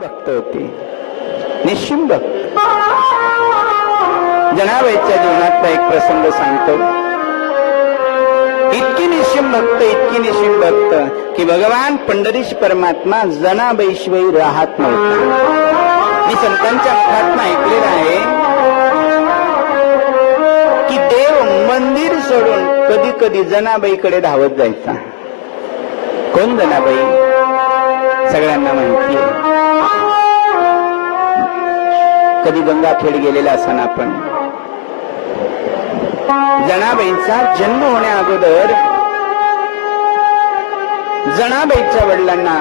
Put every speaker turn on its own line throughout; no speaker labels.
भक्त होते. निश्चिम भक्त. जनाबाईच्या जीवनातला एक प्रसंग सांगतो. इतकी निश्चिम भक्त इतकी निश्चिम भक्त की भगवान पंढरीश परमात्मा जनाबाईशिवाय राहत नव्हता. मी संतांच्या मुखात ऐकलेलं आहे की देव मंदिर सोडून कधी कधी जनाबाईकडे धावत जायचा. कोण जनाबाई? सगळ्यांना माहिती आहे. कधी गंगाखेड गेलेला असा आपण. जणाबाईंचा जन्म होण्या अगोदर जणाबाईच्या वडिलांना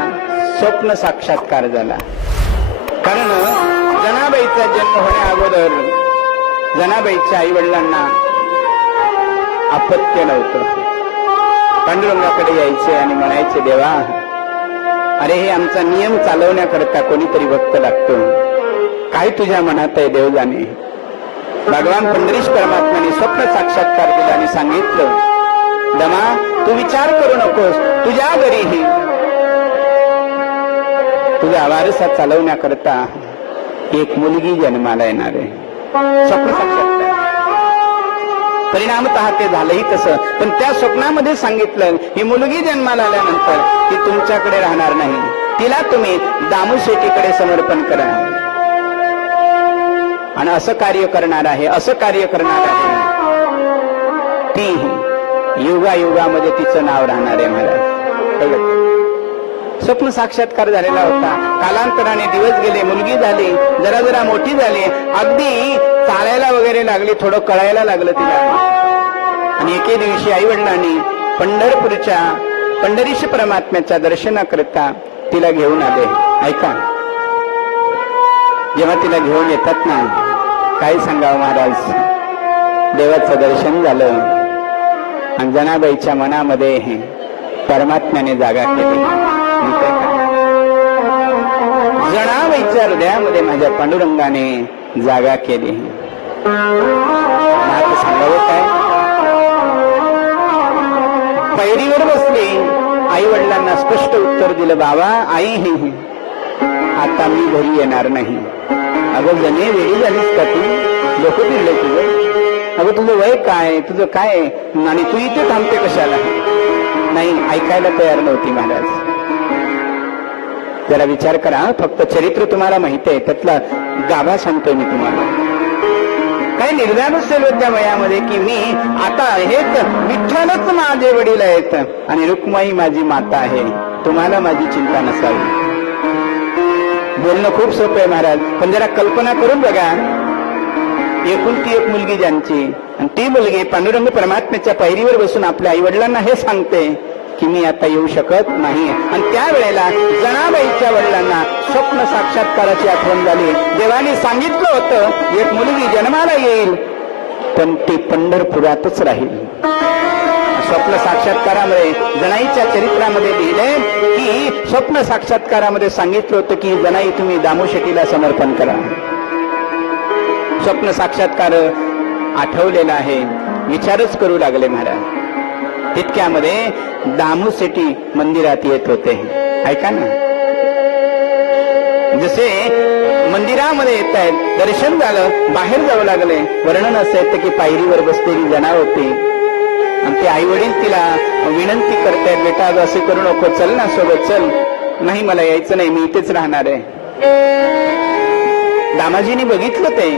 स्वप्न साक्षात्कार झाला. कारण जनाबाईचा जन्म होण्या अगोदर जनाबाईच्या आई वडिलांना अपत्य नव्हतं. पांडुरंगाकडे यायचे आणि म्हणायचे देवा अरे हे आमचा नियम चालवण्याकरता कोणीतरी भक्त लागतो. काय तुझ्या मनात आहे देव जाणे भगवान पंढरीश परमात्म्याने स्वप्न साक्षात्कार केला आणि सांगितलं दमा तू विचार करू नकोस तुझ्या घरीही. तुझ्या वारसा चालवण्याकरता एक मुलगी जन्माला येणार आहे. स्वप्न साक्षात्कार. परिणामत ते झालंही तसं. पण त्या स्वप्नामध्ये सांगितलं ही मुलगी जन्माला आल्यानंतर ती तुमच्याकडे राहणार नाही. तिला तुम्ही दामू शेटीकडे समर्पण करा. आणि असं कार्य करणार आहे असं कार्य करणार आहे. ती युगायुगामध्ये तिचं नाव राहणार आहे महाराज स्वप्न साक्षात्कार झालेला होता. कालांतराने दिवस गेले मुलगी झाली जरा जरा मोठी झाली. अगदी चालायला वगैरे लागली थोडं कळायला लागलं तिला. आणि एके दिवशी आई वडिलांनी पंढरपूरच्या पंढरीश परमात्म्याच्या दर्शनाकरता तिला घेऊन आले. ऐका. जेव्हा तिला घेऊन येतात ना काय सांगावं महाराज? देवाचं दर्शन झालं. आणि मनामध्ये परमात्म्याने जागा केली. जणाबाईच्या जनाबाईच्या हृदयामध्ये माझ्या पांडुरंगाने जागा केली. सांगावं काय? पैरीवर बसले. आई वडिलांना स्पष्ट उत्तर दिलं बाबा आई आता मी घरी येणार नाही. अगं जने वेळी झालीस का तू? लोक फिरले तुझं. अगं तुझं वय काय? तुझं काय? आणि तू इथे थांबते कशाला? नाही ऐकायला तयार नव्हती महाराज. जरा विचार करा फक्त चरित्र तुम्हाला माहिती आहे. त्यातला गाभा सांगतोय मी तुम्हाला. काय निर्धार असेल त्या वयामध्ये की मी आता हेच विठ्ठलच माझे वडील आहेत. आणि रुक्माई माझी माता आहे. तुम्हाला माझी चिंता नसावी. बोलणं खूप सोपं आहे महाराज. पण जरा कल्पना करून बघा. एकुलती एक मुलगी ज्यांची आणि ती मुलगी पांडुरंग परमात्म्याच्या पायरीवर बसून आपल्या आई वडिलांना हे सांगते की मी आता येऊ शकत नाही. आणि त्यावेळेला जनाबाईच्या वडिलांना स्वप्न साक्षात्काराची आठवण झाली. देवाने सांगितलं होतं एक मुलगी जन्माला येईल पण ती पंढरपुरातच राहील. स्वप्न साक्षात्कारामध्ये जनाईच्या चरित्रामध्ये लिहिले की स्वप्न साक्षात्कारामध्ये सांगितलं होतं की जनाई तुम्ही दामोशेटीला समर्पण करा. स्वप्न साक्षात्कार आठवलेला आहे. विचारच करू लागले महाराज. तितक्यामध्ये दामू शेटी मंदिरात येत होते. ऐका ना. जसे मंदिरामध्ये येत आहेत दर्शन झालं बाहेर जावं लागले. वर्णन असं येतं की पायरीवर बसलेली जना होती. आणि ते आई वडील तिला विनंती करतायत बेटा अगं असं करू नको चल ना सोबत चल. नाही मला यायचं नाही मी इथेच राहणार आहे. दामाजीने बघितलं ते.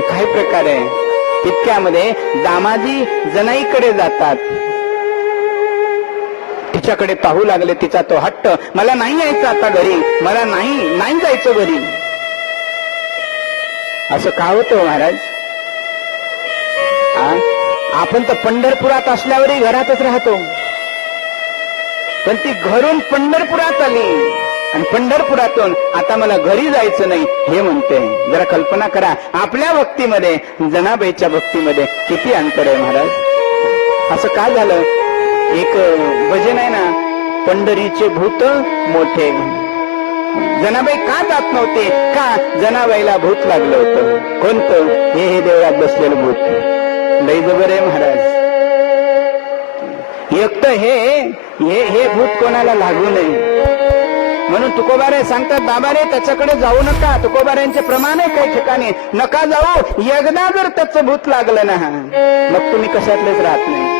काय प्रकार आहे? तितक्यामध्ये दामाजी जनाईकडे जातात. तिच्याकडे पाहू लागले तिचा तो हट्ट. मला नाही यायचं आता घरी. मला नाही नाही जायचं घरी. असं का होतं हो, महाराज? आपण तर पंढरपुरात असल्यावरही घरातच राहतो. पण ती घरून पंढरपुरात आली. आणि पंढरपुरातून आता मला घरी जायचं नाही हे म्हणते. जरा कल्पना करा आपल्या भक्तीमध्ये जनाबाईच्या भक्तीमध्ये किती अंतर आहे महाराज? असं का झालं? एक भजन आहे ना पंढरीचे भूत मोठे जनाबाई का जात नव्हते? का जनाबाईला भूत लागलं होतं? कोणतं? हे हे देवळात बसलेलं भूत. लई जबर आहे महाराज. एक तर हे हे हे भूत कोणाला लागू नये. म्हणून तुकोबारे सांगतात बाबा रे त्याच्याकडे जाऊ नका. तुकोबाऱ्यांचे प्रमाण आहे काही ठिकाणी. नका जाऊ. एकदा जर त्याचं भूत लागलं ना मग तुम्ही कशातलेच राहत नाही.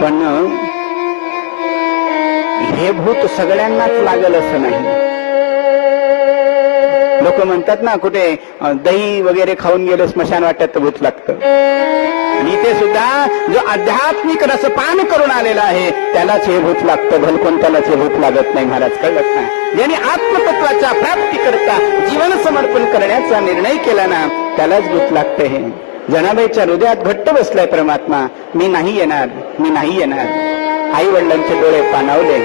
पण हे भूत सगळ्यांनाच लागल असं नाही. लोक म्हणतात ना कुठे दही वगैरे खाऊन गेलो स्मशान वाटत भूत लागतं. आणि इथे सुद्धा जो आध्यात्मिक रसपान करून आलेला आहे त्यालाच हे भूत लागतं. भलकोणत्यालाच हे भूत लागत नाही महाराज कळत नाही. ज्याने आत्मतत्वाच्या प्राप्ती करता जीवन समर्पण करण्याचा निर्णय केला ना त्यालाच भूत लागतं हे. जनाबाईच्या हृदयात घट्ट बसलाय परमात्मा. मी नाही येणार मी नाही येणार. आई वडिलांचे डोळे पाणावले.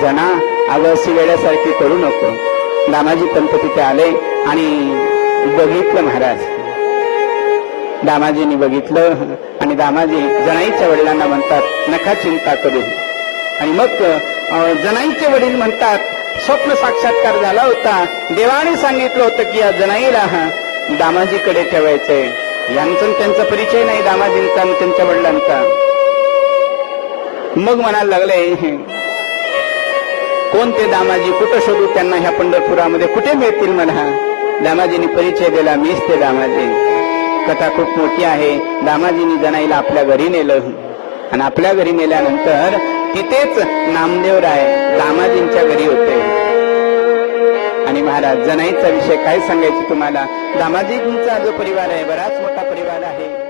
जना आवासी वेळ्यासारखी करू नको. दामाजी पंत तिथे आले आणि बघितलं महाराज. दामाजींनी बघितलं आणि दामाजी जनाईच्या वडिलांना म्हणतात नका चिंता करू. आणि मग जनाईचे वडील म्हणतात स्वप्न साक्षात्कार झाला होता. देवाने सांगितलं होतं की या जनाईला दामाजीकडे ठेवायचंय. यांचा त्यांचा परिचय नाही दामाजींचा आणि त्यांच्या वडिलांचा. मग म्हणायला लागले कोण ते दामाजी कुठं शोधू त्यांना ह्या पंढरपुरामध्ये? कुठे मिळतील मला? दामाजींनी परिचय दिला मीच ते दामाजी. कथा खूप मोठी आहे. दामाजींनी जनाईला आपल्या घरी नेलं. आणि आपल्या घरी नेल्यानंतर तिथेच नामदेवराय दामाजींच्या घरी होते. आणि महाराज जनाईचा विषय काय सांगायचे तुम्हाला? दामाजींचा जो परिवार आहे बराच मोठा परिवार आहे.